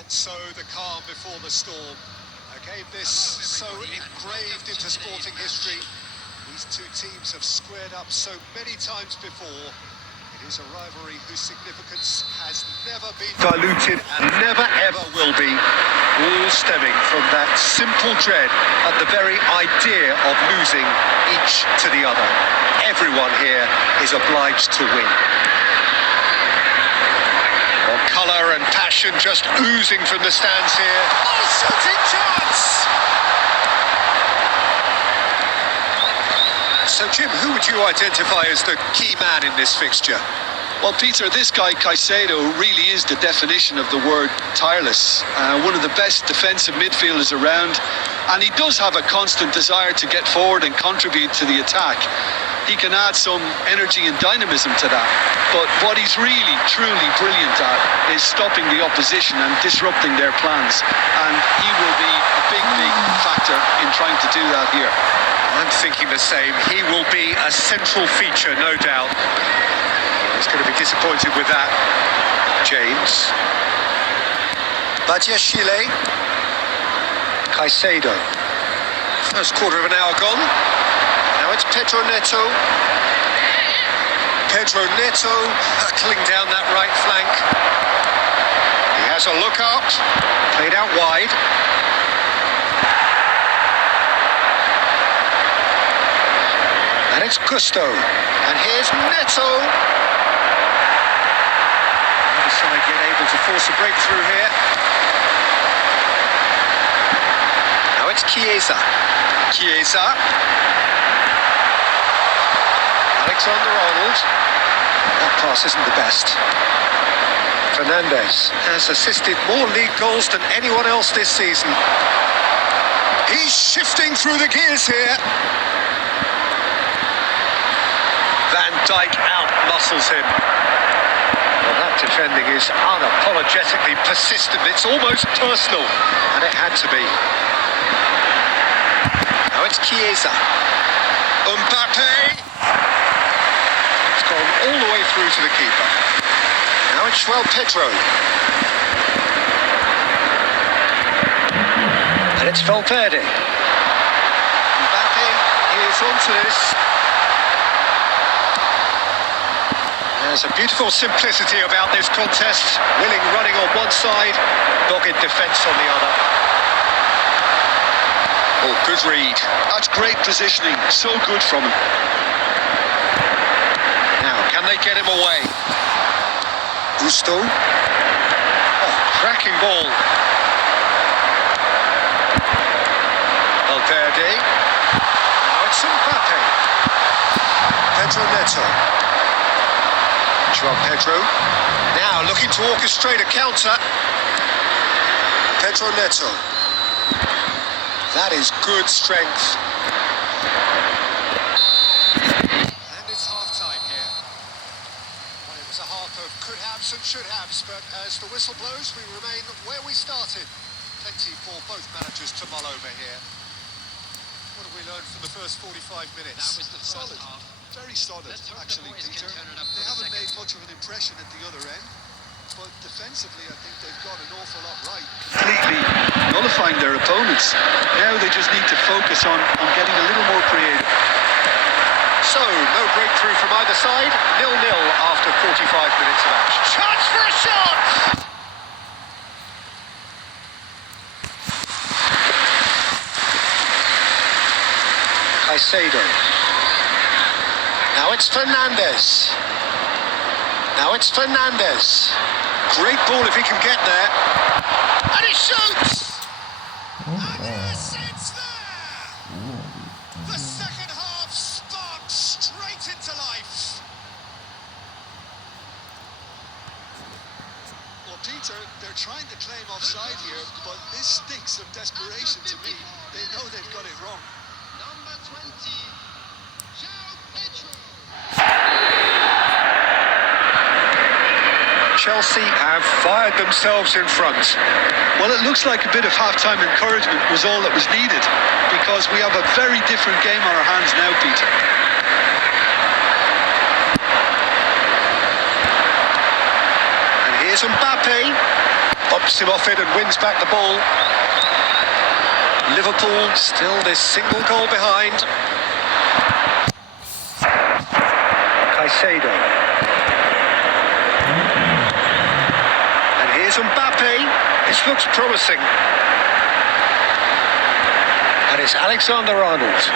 And so the calm before the storm. A game this so engraved into sporting history. These two teams have squared up so many times before. It is a rivalry whose significance has never been diluted and never ever will be. All stemming from that simple dread at the very idea of losing each to the other. Everyone here is obliged to win. Colour and passion just oozing from the stands here. Oh, shooting chance! So, Jim, who would you identify as the key man in this fixture? Well, Peter, this guy, Caicedo, really is the definition of the word tireless. One of the best defensive midfielders around, and he does have a constant desire to get forward and contribute to the attack. He can add some energy and dynamism to that. But what he's really, truly brilliant at is stopping the opposition and disrupting their plans. And he will be a big, big factor in trying to do that here. I'm thinking the same. He will be a central feature, no doubt. He's going to be disappointed with that. James. Badiashile. Caicedo. First quarter of an hour gone. Now it's Pedro Neto. Pedro Neto hurtling down that right flank. He has a look up. Played out wide. And it's Gusto. And here's Neto. Other side yet able to force a breakthrough here. Now it's Chiesa. Chiesa. Alexander-Arnold. That pass isn't the best. Fernandes has assisted more league goals than anyone else this season. He's shifting through the gears here. Van Dijk out-muscles him. Well, that defending is unapologetically persistent. It's almost personal, and it had to be. Now it's Chiesa. Mbappe. It's gone all the way through to the keeper. Now it's João Pedro. And it's Valverde. Mbappe is onto this. There's a beautiful simplicity about this contest. Willing running on one side, dogged defence on the other. Oh, good read. That's great positioning. So good from him. Now, can they get him away? Gusto. Oh, cracking ball. Valverde. Now it's Mbappe. Pedro Neto. João Pedro. Now looking to orchestrate a counter. Pedro Neto. That is good strength. And it's half-time here. Well, it was a half of could-haves and should-haves, but as the whistle blows, we remain where we started. Plenty for both managers to mull over here. What have we learned from the first 45 minutes? That was the Solid. first half. Very solid, actually, Peter. They haven't made much of an impression at the other end. But defensively, I think they've got an awful lot right. Completely nullifying their opponents. Now they just need to focus on getting a little more creative. So, no breakthrough from either side. 0-0 after 45 minutes of action. Chance for a shot! Caicedo. Now it's Fernandes. Now it's Fernandes. Great ball if he can get there. And he shoots! And yes, it's there! The second half sparks straight into life. Well, Peter, they're trying to claim offside here, but this stinks of desperation to me. They know they've got it wrong. Number 20, João Pedro. Chelsea have fired themselves in front. Well, it looks like a bit of half-time encouragement was all that was needed, because we have a very different game on our hands now, Peter. And here's Mbappe. Ups him off it and wins back the ball. Liverpool still this single goal behind. Caicedo. And here's Mbappe. This looks promising. And it's Alexander-Arnold.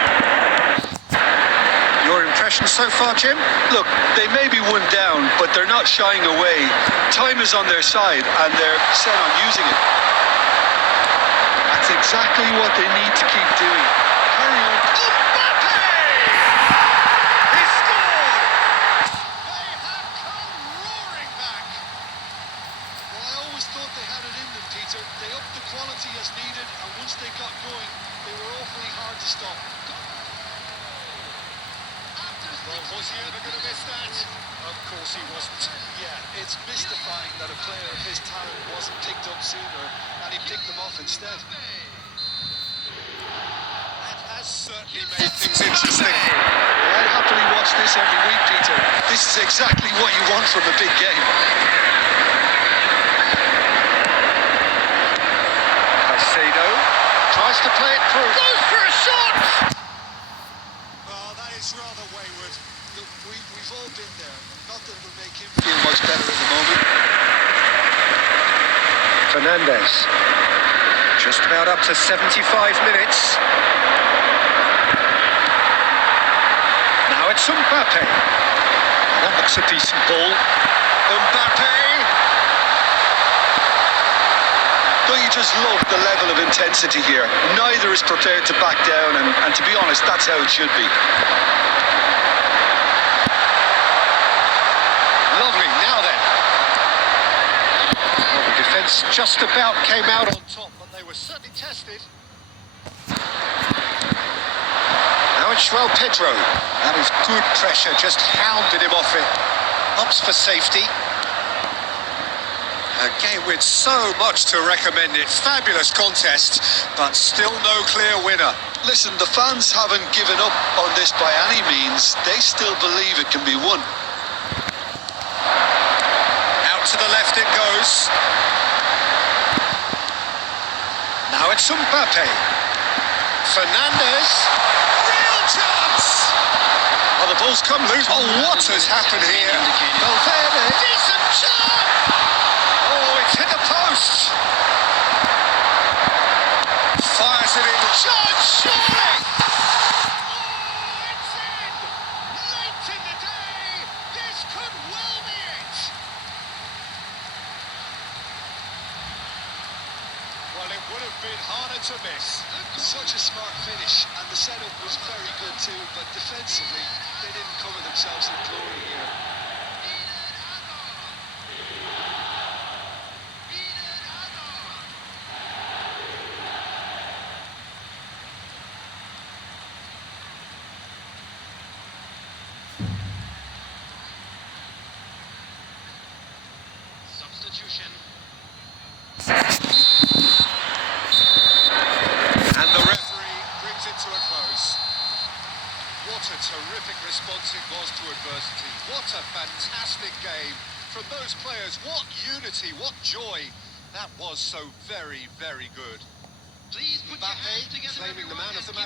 Your impression so far, Jim? Look, they may be one down, but they're not shying away. Time is on their side, and they're set on using it. That's exactly what they need to keep doing. Carry on. Mbappe! He scored! They have come roaring back. Well, I always thought they had it in them, Peter. They upped the quality as needed, and once they got going, they were awfully hard to stop. Well, was he ever going to miss that? Of course he wasn't. Yeah, it's mystifying that a player of his talent wasn't picked up sooner, and he picked them off instead. That has certainly made things interesting. I'd happily watch this every week, Peter. This is exactly what you want from a big game. Caicedo tries to play it through. Goes for a shot! Oh, that is rather wayward. Look, we've all been there. Not that it'll make him feel much better at the moment. Fernandes. Just about up to 75 minutes. Now it's Mbappe. That looks a decent ball. Mbappe. Don't you just love the level of intensity here? Neither is prepared to back down, and to be honest, that's how it should be. Lovely, now then. Well, the defence just about came out on top, but they were certainly tested. Now it's João Pedro. That is good pressure, just hounded him off it. Ups for safety. A game with so much to recommend it. Fabulous contest, but still no clear winner. Listen, the fans haven't given up on this by any means. They still believe it can be won. Out to the left it goes. Now it's Mbappe. Fernandes. Real chance! Oh, the ball's come loose. Oh, what has happened here? Valverde. Decent shot! Oh, it's hit the post. Fires it in. Shot, surely! Oh, it's in! Late in the day! This could well be it! Well, it would have been harder to miss. Such a smart finish, and the setup was very good too, but defensively, they didn't cover themselves in glory here. Substitution. And the referee brings it to a close. What a terrific response it was to adversity. What a fantastic game from those players. What unity, what joy. That was so very, very good. Please put your hands Mbappe together, claiming the everyone, man of as the match.